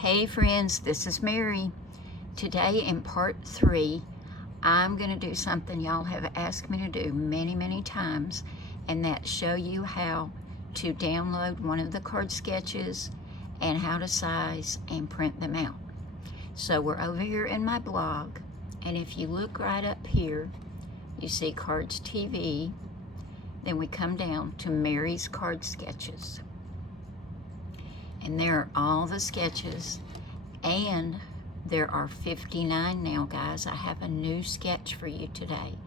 Hey friends, this is Mary. Today in part 3, I'm going to do something y'all have asked me to do many times, and that's show you how to download one of the card sketches and how to size and print them out. So we're over here in my blog, and if you look right up here, you see Cardz TV, then we come down to Mary's Card Sketches. And there are all the sketches, and there are 59 now, guys. I have a new sketch for you today.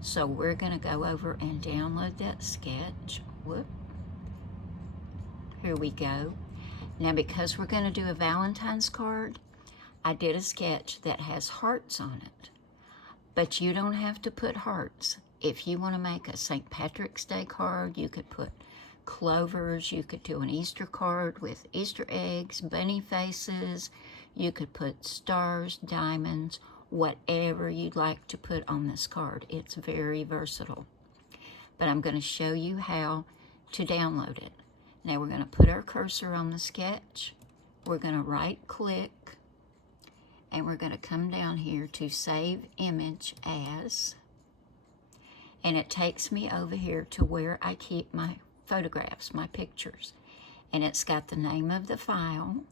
So we're gonna go over and download that sketch. Whoop. Here we go. Now, because we're gonna do a Valentine's card, I did a sketch that has hearts on it. But you don't have to put hearts. If you wanna make a St. Patrick's Day card, you could put clovers, you could do an Easter card with Easter eggs, bunny faces, you could put stars, diamonds, whatever you'd like to put on this card. It's very versatile. But I'm going to show you how to download it. Now we're going to put our cursor on the sketch, we're going to right click, and we're going to come down here to save image as, and it takes me over here to where I keep my photographs, my pictures, and it's got the name of the file,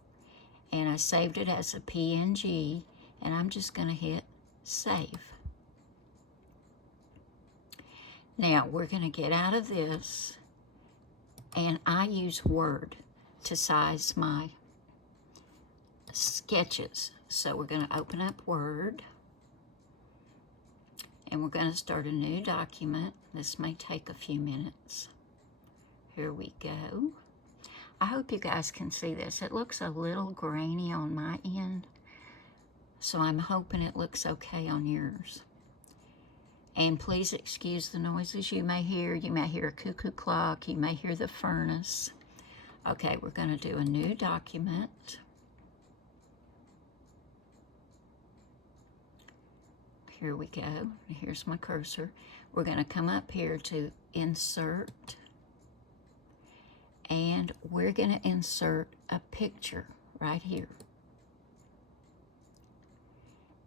and I saved it as a PNG, and I'm just going to hit save. Now we're going to get out of this, and I use Word to size my sketches. So we're going to open up Word, and we're going to start a new document. This may take a few minutes. Here we go. I hope you guys can see this. It looks a little grainy on my end, so I'm hoping it looks okay on yours. And please excuse the noises you may hear. You may hear a cuckoo clock. You may hear the furnace. Okay, we're going to do a new document. Here we go. Here's my cursor. We're going to come up here to insert, and we're going to insert a picture right here.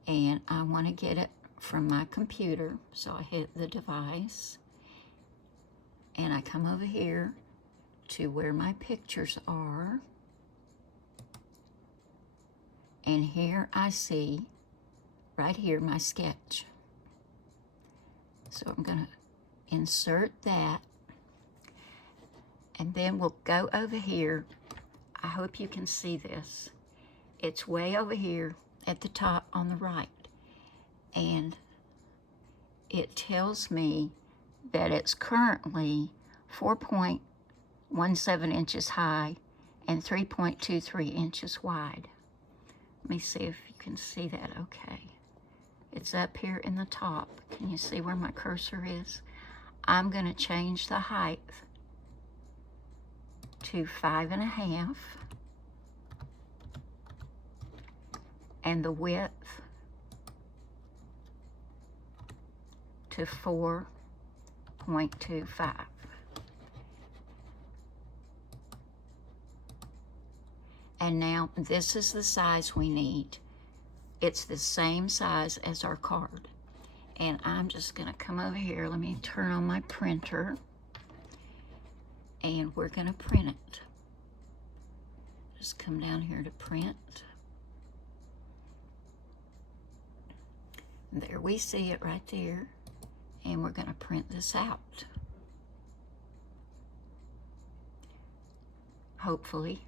And I want to get it from my computer, so I hit the device, and I come over here to where my pictures are, and here I see right here my sketch. So I'm going to insert that. And then we'll go over here. I hope you can see this. It's way over here at the top on the right. And it tells me that it's currently 4.17 inches high and 3.23 inches wide. Let me see if you can see that okay. It's up here in the top. Can you see where my cursor is? I'm going to change the height to 5.5, and the width to 4.25. And now this is the size we need. It's the same size as our card. And I'm just going to come over here. Let me turn on my printer. And we're going to print it. Just come down here to print. There we see it right there. And we're going to print this out. Hopefully.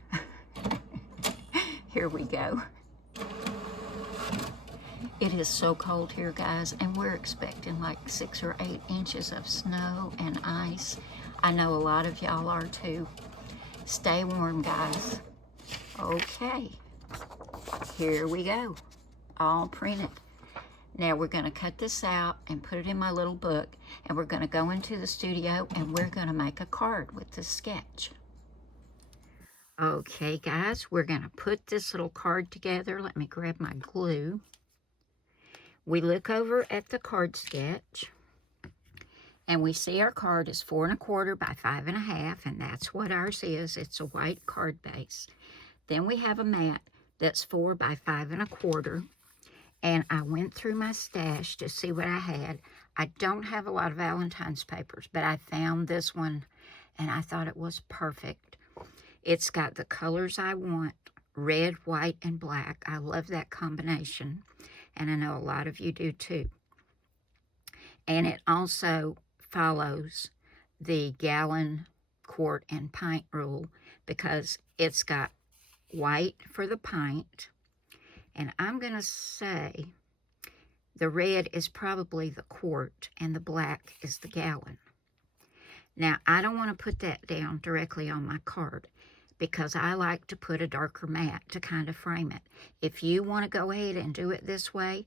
Here we go. It is so cold here, guys, and we're expecting like 6 or 8 inches of snow and ice. I know a lot of y'all are too. Stay warm, guys. Okay, here we go, all printed. Now we're going to cut this out and put it in my little book, and we're going to go into the studio and we're going to make a card with this sketch. Okay, guys, we're going to put this little card together. Let me grab my glue. We look over at the card sketch, and we see our card is 4 1/4 by 5.5, and that's what ours is. It's a white card base. Then we have a mat that's 4 by 5 1/4. And I went through my stash to see what I had. I don't have a lot of Valentine's papers, but I found this one, and I thought it was perfect. It's got the colors I want, red, white, and black. I love that combination, and I know a lot of you do too. And it also follows the gallon, quart, and pint rule because it's got white for the pint, and I'm going to say the red is probably the quart and the black is the gallon. Now, I don't want to put that down directly on my card because I like to put a darker mat to kind of frame it. If you want to go ahead and do it this way,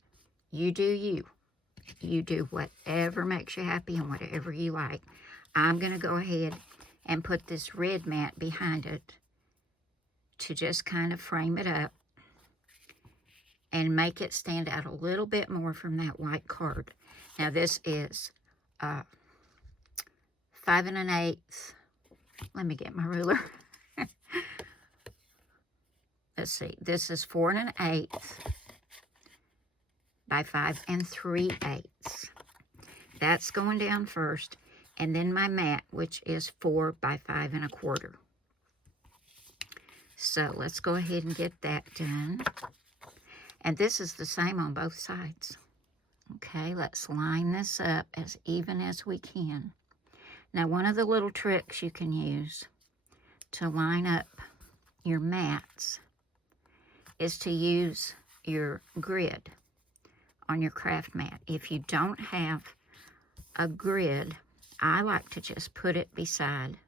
you do you. You do whatever makes you happy and whatever you like. I'm going to go ahead and put this red mat behind it to just kind of frame it up and make it stand out a little bit more from that white card. Now this is 5 1/8. Let me get my ruler. Let's see. This is 4 1/8 by 5 3/8. That's going down first, and then my mat, which is 4 by 5 1/4. So let's go ahead and get that done. And this is the same on both sides. Okay, let's line this up as even as we can. Now, one of the little tricks you can use to line up your mats is to use your grid on your craft mat. If you don't have a grid, I like to just put it beside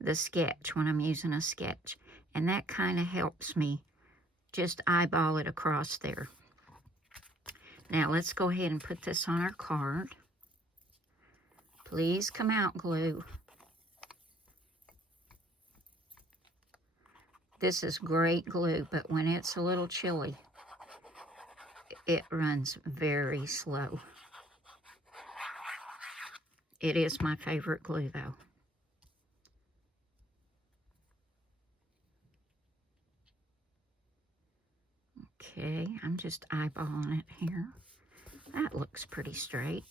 the sketch when I'm using a sketch. And that kind of helps me just eyeball it across there. Now let's go ahead and put this on our card. Please come out, glue. This is great glue, but when it's a little chilly, it runs very slow. It is my favorite glue though. Okay, I'm just eyeballing it here. That looks pretty straight.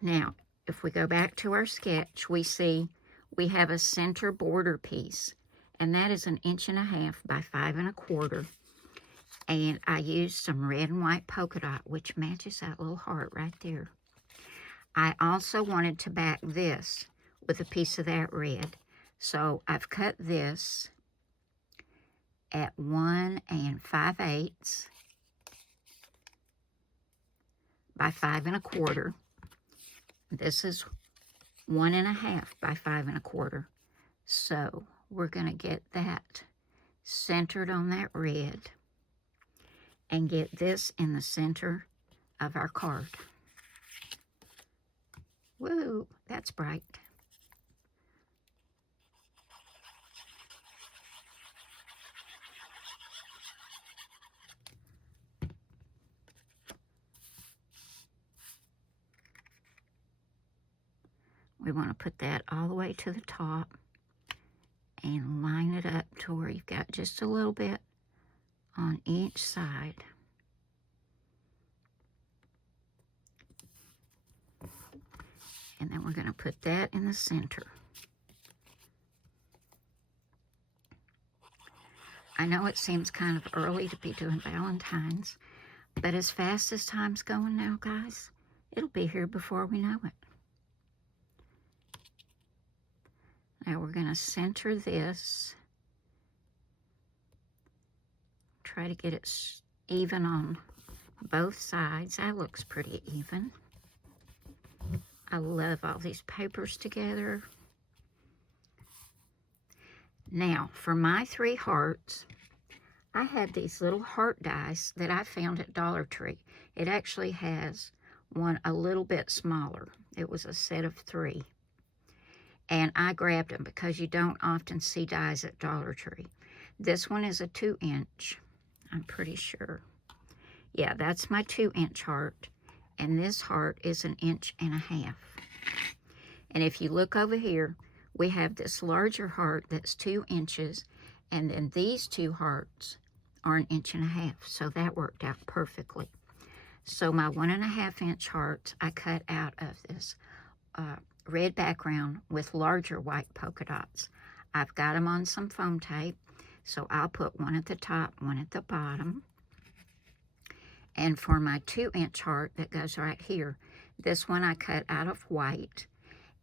Now, if we go back to our sketch, we see we have a center border piece, and that is 1.5 inches by 5 1/4. And I used some red and white polka dot, which matches that little heart right there. I also wanted to back this with a piece of that red. So I've cut this at 1 5/8 by 5 1/4. This is 1 1/2 by 5 1/4. So we're going to get that centered on that red and get this in the center of our card. Woo, that's bright. We want to put that all the way to the top and line it up to where you've got just a little bit on each side. And then we're going to put that in the center. I know it seems kind of early to be doing Valentine's, but as fast as time's going now, guys, it'll be here before we know it. Now we're going to center this. Try to get it even on both sides. That looks pretty even. I love all these papers together. Now, for my 3 hearts, I had these little heart dies that I found at Dollar Tree. It actually has one a little bit smaller. It was a set of 3. And I grabbed them because you don't often see dies at Dollar Tree. This one is a 2-inch, I'm pretty sure. Yeah, that's my 2-inch heart. And this heart is 1.5 inches. And if you look over here, we have this larger heart that's 2 inches, And then these two hearts are 1.5 inches, so that worked out perfectly. So my 1.5 inch hearts I cut out of this red background with larger white polka dots. I've got them on some foam tape, so I'll put one at the top, one at the bottom. And for my 2-inch heart that goes right here, this one I cut out of white,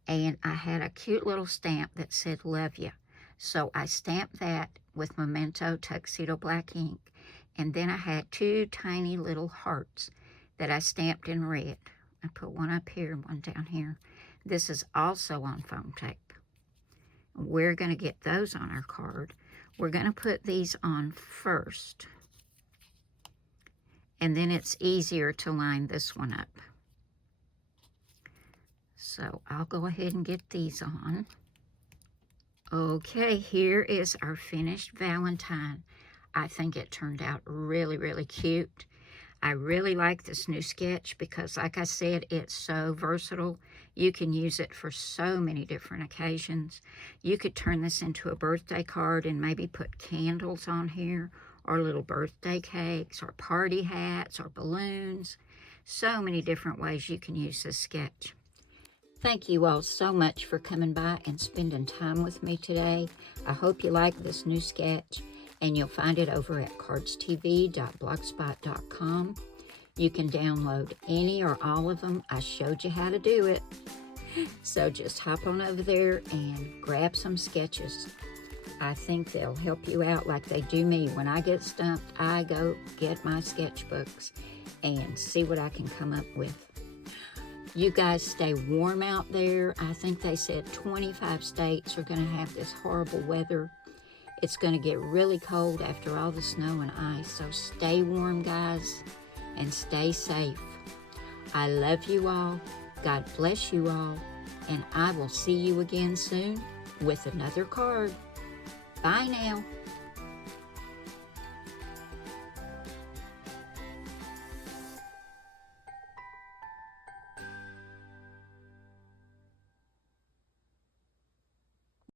and I had a cute little stamp that said love ya. So I stamped that with Memento Tuxedo Black ink, and then I had 2 tiny little hearts that I stamped in red. I put one up here and one down here. This is also on foam tape. We're going to get those on our card. We're going to put these on first, and then it's easier to line this one up. So I'll go ahead and get these on. Okay, here is our finished Valentine. I think it turned out really, really cute. I really like this new sketch because, like I said, it's so versatile. You can use it for so many different occasions. You could turn this into a birthday card and maybe put candles on here, or little birthday cakes, or party hats, or balloons. So many different ways you can use this sketch. Thank you all so much for coming by and spending time with me today. I hope you like this new sketch, and you'll find it over at cardstv.blogspot.com. You can download any or all of them. I showed you how to do it. So just hop on over there and grab some sketches. I think they'll help you out like they do me. When I get stumped, I go get my sketchbooks and see what I can come up with. You guys stay warm out there. I think they said 25 states are going to have this horrible weather. It's going to get really cold after all the snow and ice. So stay warm, guys, and stay safe. I love you all. God bless you all. And I will see you again soon with another card. Bye now.